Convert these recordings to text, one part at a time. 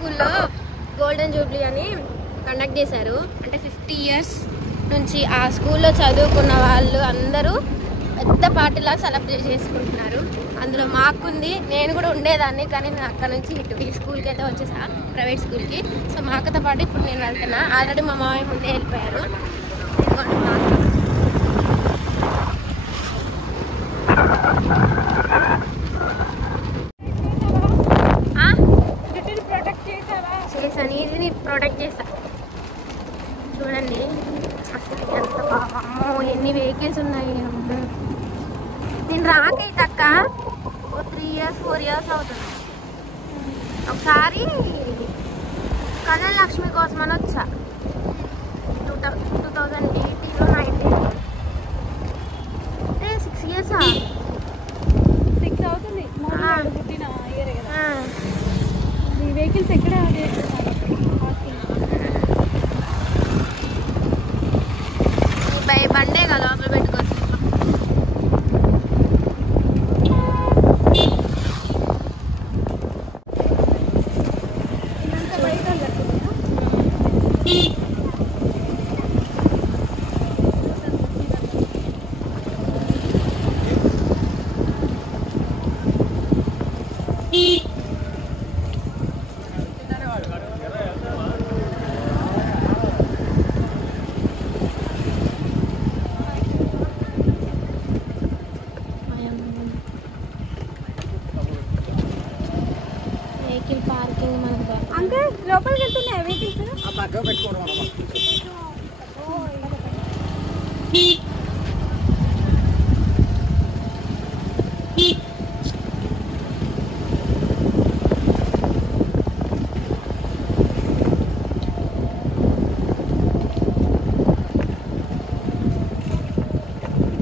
స్కూల్లో golden Jubilee అని conduct చేశారు. అంటే 50 years నుంచి ఆ స్కూల్లో చదువుకున్న వాళ్ళు అందరూ పెద్ద పార్టీలా సెలబ్రేట్ చేసుకుంటున్నారు. అందులో మాకుంది, నేను కూడా ఉండేదాన్ని, కానీ నేను అక్కడ నుంచి ఇటు ఈ స్కూల్కి అయితే వచ్చేసా, ప్రైవేట్ స్కూల్కి. సో మా అక్కతో పాటు ఇప్పుడు నేను వెళ్తున్నా. ఆల్రెడీ మా మామయ్య ముందే వెళ్ళిపోయారు. చేశాను, ఇది ప్రొటెక్ట్ చేశా. చూడండి అసలు ఎంత బామో, ఎన్ని వెహికల్స్ ఉన్నాయి. నేను రాకైతే అక్క 3 years 4 years అవుతుంది. ఒకసారి కళ్యాణ లక్ష్మి కోసం అని వచ్చా 2018లో 19 6 years 6 అవుతుంది. ఈ వెహికల్స్ ఎక్కడ బండే కదా లోపల పెట్టుకోవచ్చు. వెహికల్ పార్కింగ్ మనకు అంటే లోపలికి వెళ్తున్నాయి వెహికల్స్.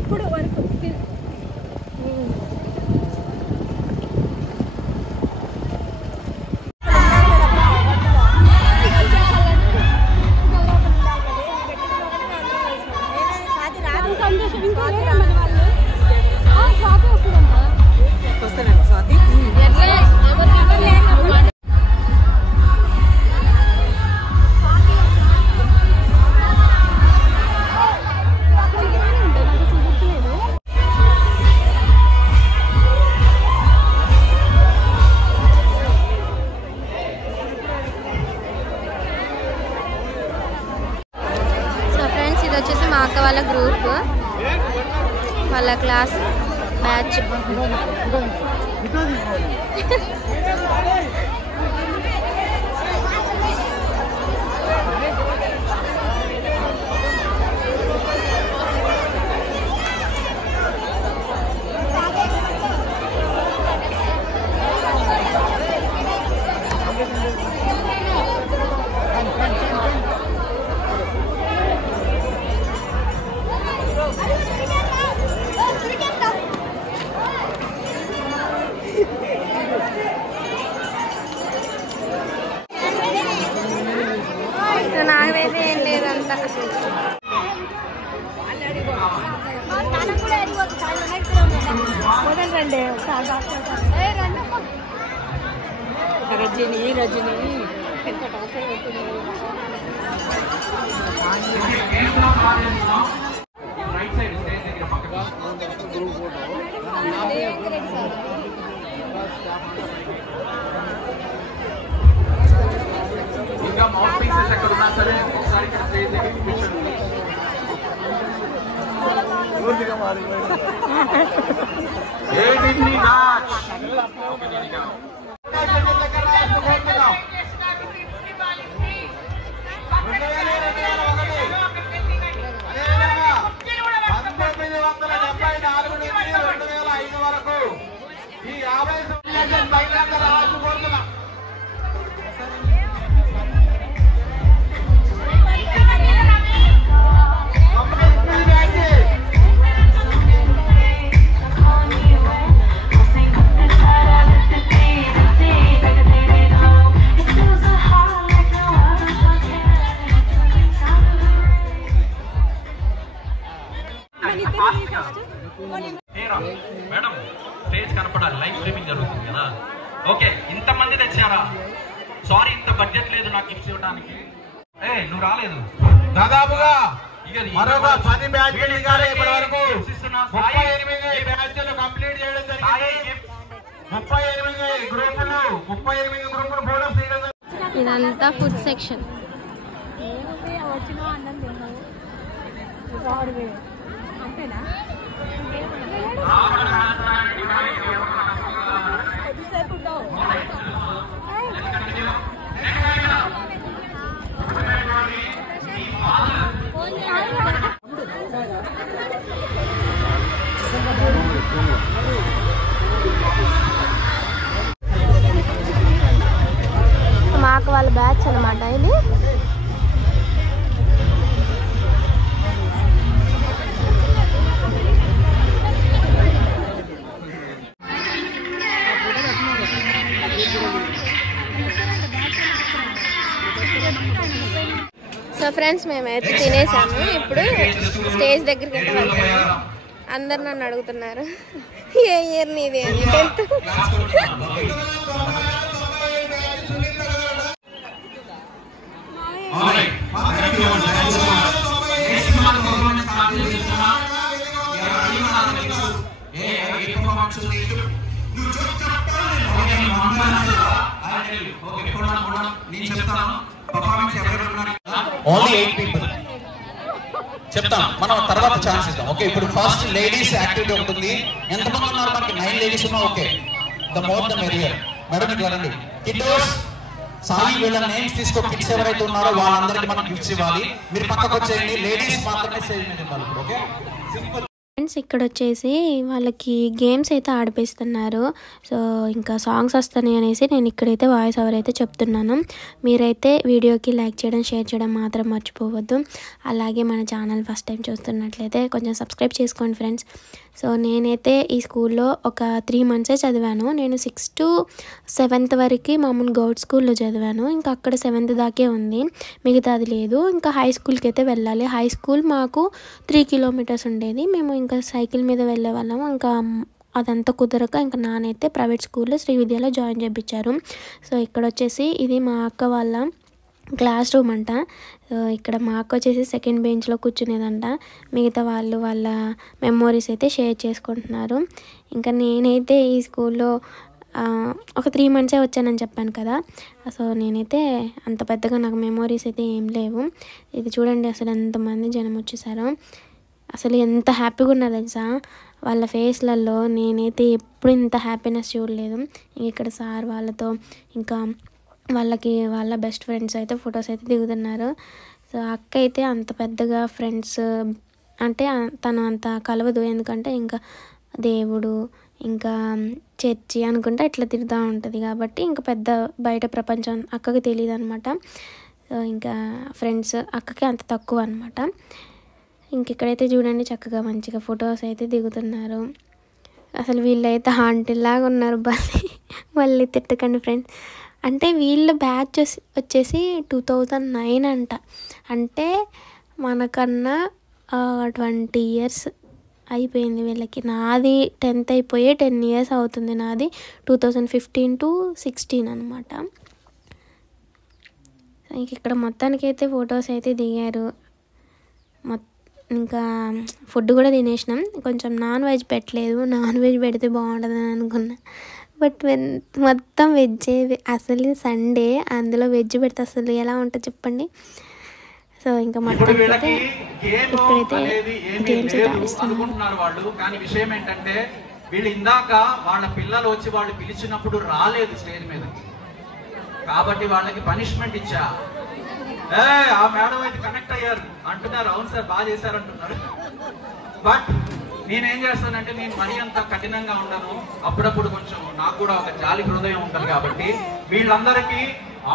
ఇప్పుడు వరకు మా అక్క వాళ్ళ గ్రూప్, వాళ్ళ క్లాస్ బ్యాచ్. నాకైతే ఏం లేదంతా. రజని ఇంకా మౌత్ పీసెస్ ఎక్కడ ఉన్నా సరే ఒకసారి ఇక్కడ స్టేజ్ దగ్గర వరకు ఈ 50 బయట రాసుకోబోతున్నా. మేడం స్టేజ్ కనపడాలి, లైవ్ స్ట్రీమింగ్ జరుగుతుంది కదా. ఓకే, ఇంతమంది తెచ్చారా? సారీ ఇంత బడ్జెట్ లేదు నాకు గిఫ్ట్స్ ఇవ్వడానికి. నువ్వు రాలేదు. దాదాపుగా మరొక 10 బ్యాచ్లు ఇప్పటి వరకు 38 బ్యాచ్లు కంప్లీట్ చేయడం జరిగింది. 38 గ్రూపులు ఫోటోస్ తీయడం. ఇదంతా ఫుడ్ సెక్షన్. మాకు వాళ్ళ బ్యాచ్ అన్నమాట ఇది. సో ఫ్రెండ్స్ మేమైతే తినేసాము. ఇప్పుడు స్టేజ్ దగ్గరికి అయితే వెళ్తాము. అందరు నన్ను అడుగుతున్నారు ఏ ఇయర్ నీది అని. 10th. ఓన్లీ 8 పీపుల్ చెప్తాం, మనం తర్వాత ఛాన్స్ ఇద్దాం. ఓకే, ఇప్పుడు ఫస్ట్ లేడీస్ యాక్టివిటీ ఉంటుంది. ఎంతమంది ఉన్నారు మనకి? 9 లేడీస్ ఉన్నా. Okay, the more the merrier. Madam ఇట్లా రండి. కిడ్స్ సాయి వీళ్ళ నేమ్స్ తీసుకో. కిడ్స్ ఎవరైతే ఉన్నారో వాళ్ళందరికీ మనం గిఫ్ట్స్ ఇవ్వాలి. మీరు పక్కకు వచ్చేయండి. లేడీస్ మాత్రమే స్టేజ్ మీద ఉండాలి. Okay, simple. ఫ్రెండ్స్ ఇక్కడ వచ్చేసి వాళ్ళకి గేమ్స్ అయితే ఆడిపిస్తున్నారు. సో ఇంకా సాంగ్స్ వస్తాయి అనేసి నేను ఇక్కడైతే వాయిస్ ఓవర్ అయితే చెప్తున్నాను. మీరైతే వీడియోకి లైక్ చేయడం, షేర్ చేయడం మాత్రం మర్చిపోవద్దు. అలాగే మన ఛానల్ ఫస్ట్ టైం చూస్తున్నట్లయితే కొంచెం సబ్స్క్రైబ్ చేసుకోండి ఫ్రెండ్స్. సో నేనైతే ఈ స్కూల్లో ఒక 3 months చదివాను. నేను 6th to 7th వరకు మామూలు గౌడ్ స్కూల్లో చదివాను. ఇంకా అక్కడ 7th దాకే ఉంది, మిగతా అది లేదు. ఇంకా హై స్కూల్కి అయితే వెళ్ళాలి. హై స్కూల్ మాకు 3 kilometers ఉండేది. మేము ఇంకా సైకిల్ మీద వెళ్ళే వాళ్ళము. ఇంకా అదంతా కుదరక ఇంకా నానైతే ప్రైవేట్ స్కూల్లో శ్రీ విద్యలో జాయిన్ చేయించారు. సో ఇక్కడ వచ్చేసి ఇది మా అక్క వాళ్ళ క్లాస్ రూమ్ అంట. ఇక్కడ మా అక్క వచ్చేసి సెకండ్ బెంచ్లో కూర్చునేదంట. మిగతా వాళ్ళు వాళ్ళ మెమోరీస్ అయితే షేర్ చేసుకుంటున్నారు. ఇంకా నేనైతే ఈ స్కూల్లో ఒక 3 months వచ్చానని చెప్పాను కదా. సో నేనైతే అంత పెద్దగా నాకు మెమోరీస్ అయితే ఏం లేవు. ఇది చూడండి అసలు ఎంతమంది జనం వచ్చేసారో. అసలు ఎంత హ్యాపీగా ఉన్నారు తెలుసా వాళ్ళ ఫేస్లలో. నేనైతే ఎప్పుడు ఇంత హ్యాపీనెస్ చూడలేదు. ఇక్కడ సార్ వాళ్ళతో ఇంకా వాళ్ళ బెస్ట్ ఫ్రెండ్స్ అయితే ఫొటోస్ అయితే దిగుతున్నారు. సో అక్క అయితే అంత పెద్దగా ఫ్రెండ్స్ అంటే తను అంత కలవదు. ఎందుకంటే ఇంకా దేవుడు ఇంకా చర్చి అనుకుంటా ఇట్లా తిరుగుతూ ఉంటుంది కాబట్టి ఇంకా పెద్ద బయట ప్రపంచం అక్కకి తెలియదు అనమాట. సో ఇంకా ఫ్రెండ్స్ అక్కకి అంత తక్కువ అనమాట. ఇంక ఇక్కడైతే చూడండి చక్కగా మంచిగా ఫొటోస్ అయితే దిగుతున్నారు. అసలు వీళ్ళైతే ఆంటీలాగా ఉన్నారు. మళ్ళీ తిట్టకండి ఫ్రెండ్స్. అంటే వీళ్ళ బ్యాచ్ వచ్చేసి 2009 అంట. అంటే మనకన్నా 20 years అయిపోయింది వీళ్ళకి. నాది 10th అయిపోయి 10 years అవుతుంది. నాది 2015 to 16 అనమాట. ఇంక ఇక్కడ మొత్తానికైతే ఫొటోస్ అయితే దిగారు. ఇంకా ఫుడ్ కూడా తినేసినాం. కొంచెం నాన్ వెజ్ పెట్టలేదు. నాన్ వెజ్ పెడితే బాగుంటుందని అనుకున్నా, బట్ మొత్తం వెజ్జే. అసలు సండే అందులో వెజ్ పెడితే అసలు ఎలా ఉంటుంది చెప్పండి. సో ఇంకా మొత్తం ఇక్కడైతే గేమ్స్ అయితే ఆడిస్తున్నారు వాళ్ళు. కానీ విషయం ఏంటంటే వీళ్ళు ఇందాక వాళ్ళ పిల్లలు వచ్చి వాళ్ళు పిలిచినప్పుడు రాలేదు స్టేజ్ మీదకి, కాబట్టి వాళ్ళకి పనిష్మెంట్ ఇచ్చా. ఆ మేడం అయితే కనెక్ట్ అయ్యారు అంటున్నారు. అవును సార్ బాగా చేశారు అంటున్నారు. బట్ నేనేం చేస్తానంటే నేను మరీ అంత కఠినంగా ఉండను. అప్పుడప్పుడు కొంచెం నాకు కూడా ఒక జాలి హృదయం ఉంటుంది కాబట్టి వీళ్ళందరికీ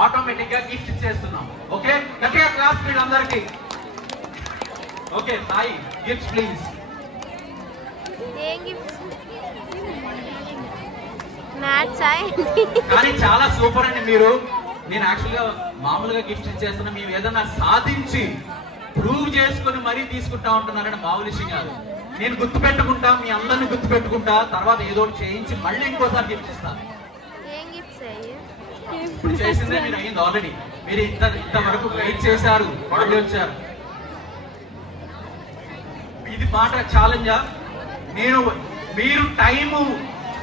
ఆటోమేటిక్ గా గిఫ్ట్ ఇచ్చేస్తున్నాం. ఓకే, గట్టిగా క్లాస్ వీళ్ళందరికీ. Okay Sai, gifts please. కానీ చాలా సూపర్ అండి మీరు. నేను యాక్చువల్గా మామూలుగా గిఫ్ట్ ఇచ్చేస్తున్నా. మేము ఏదైనా సాధించి ప్రూవ్ చేసుకుని మరీ తీసుకుంటా ఉంటున్నారని మామూలు విషయం కాదు. నేను గుర్తుపెట్టుకుంటా, మీ అందరిని గుర్తుపెట్టుకుంటా, తర్వాత ఏదో చేయించి మళ్ళీ ఇంకోసారి గిఫ్ట్ ఇస్తాను. ఇప్పుడు చేసిందే మీరు అయింది ఆల్రెడీ. మీరు ఇంతవరకు వెయిట్ చేశారు, మళ్ళీ వచ్చారు. ఇది మాట ఛాలెంజా? మీరు టైము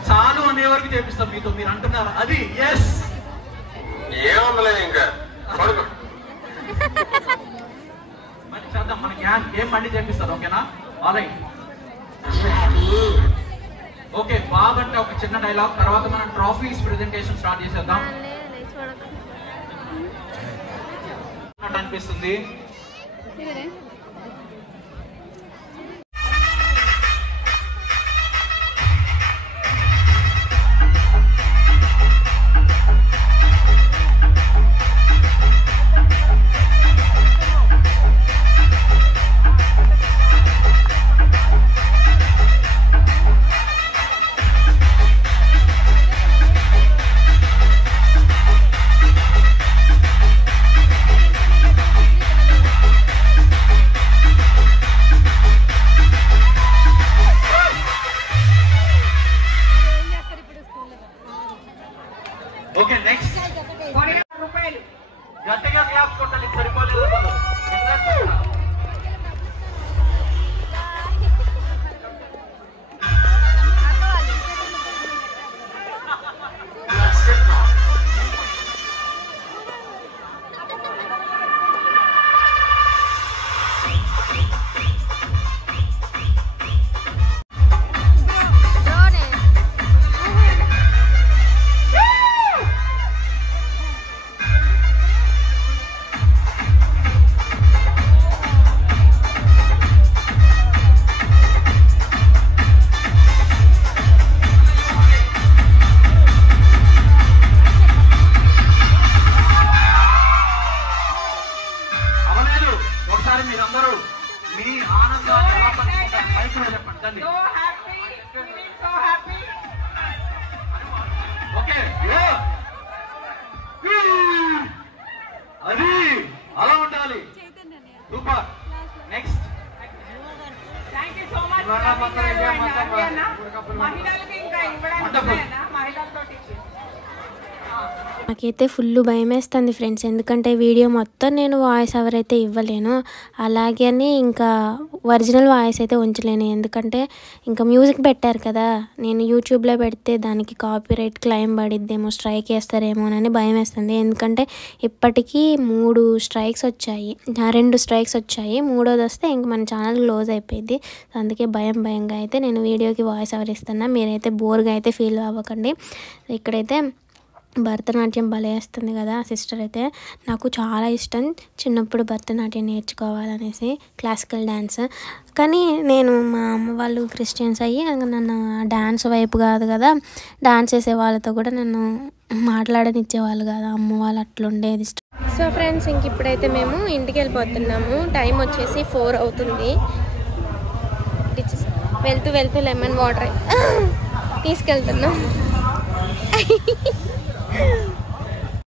చాలు అనే వరకు చేపిస్తాం మీతో. మీరు అంటున్నారు అది ఎస్ ఏమన్నా ఇంకా మరి చేద్దాం. మన ఏం మళ్ళీ చేపిస్తారు, ఓకేనా? Alright, okay. బాబంటే ఒక చిన్న డైలాగ్, తర్వాత మనం ట్రాఫీస్ ప్రెజెంటేషన్ స్టార్ట్ చేసేద్దాం అనిపిస్తుంది. ఓకే, నెక్స్ట్ గట్టిగా క్లాప్స్ కొట్టాలి. సరిపోలేదు మీరందరూ మీ ఆనందాన్ని ఎలా పంచుకుంటారు బయట చెప్పండి. ఓకే, అది అలా ఉండాలి. సూపర్. నెక్స్ట్ నాకైతే ఫుల్ భయం వేస్తుంది ఫ్రెండ్స్, ఎందుకంటే వీడియో మొత్తం నేను వాయిస్ ఓవర్ అయితే ఇవ్వలేను, అలాగే ఇంకా ఒరిజినల్ వాయిస్ అయితే ఉంచలేను. ఎందుకంటే ఇంకా మ్యూజిక్ పెట్టారు కదా, నేను యూట్యూబ్లో పెడితే దానికి కాపీరైట్ క్లెయిమ్ పడిద్దేమో, స్ట్రైక్ వేస్తారేమోనని భయం వేస్తుంది. ఎందుకంటే ఇప్పటికీ 3 స్ట్రైక్స్ వచ్చాయి, 2 స్ట్రైక్స్ వచ్చాయి, 3వది వస్తే ఇంక మన ఛానల్ క్లోజ్ అయిపోయింది. అందుకే భయంగా అయితే నేను వీడియోకి వాయిస్ ఓవర్ ఇస్తున్నా. మీరైతే బోర్గా అయితే ఫీల్ అవ్వకండి. ఇక్కడైతే భరతనాట్యం భలే వేస్తుంది కదా సిస్టర్ అయితే. నాకు చాలా ఇష్టం చిన్నప్పుడు భరతనాట్యం నేర్చుకోవాలనేసి, క్లాసికల్ డ్యాన్స్. కానీ నేను మా అమ్మ వాళ్ళు క్రిస్టియన్స్ అయ్యి నన్ను డ్యాన్స్ వైపు కాదు కదా, డ్యాన్స్ చేసే వాళ్ళతో కూడా నన్ను మాట్లాడనిచ్చేవాళ్ళు కాదు అమ్మ వాళ్ళు, అట్లుండేది. సో ఫ్రెండ్స్, ఇంక ఇప్పుడైతే మేము ఇంటికి వెళ్ళిపోతున్నాము. టైం వచ్చేసి 4 అవుతుంది. వెళ్తూ లెమన్ వాటర్ తీసుకెళ్తున్నాం.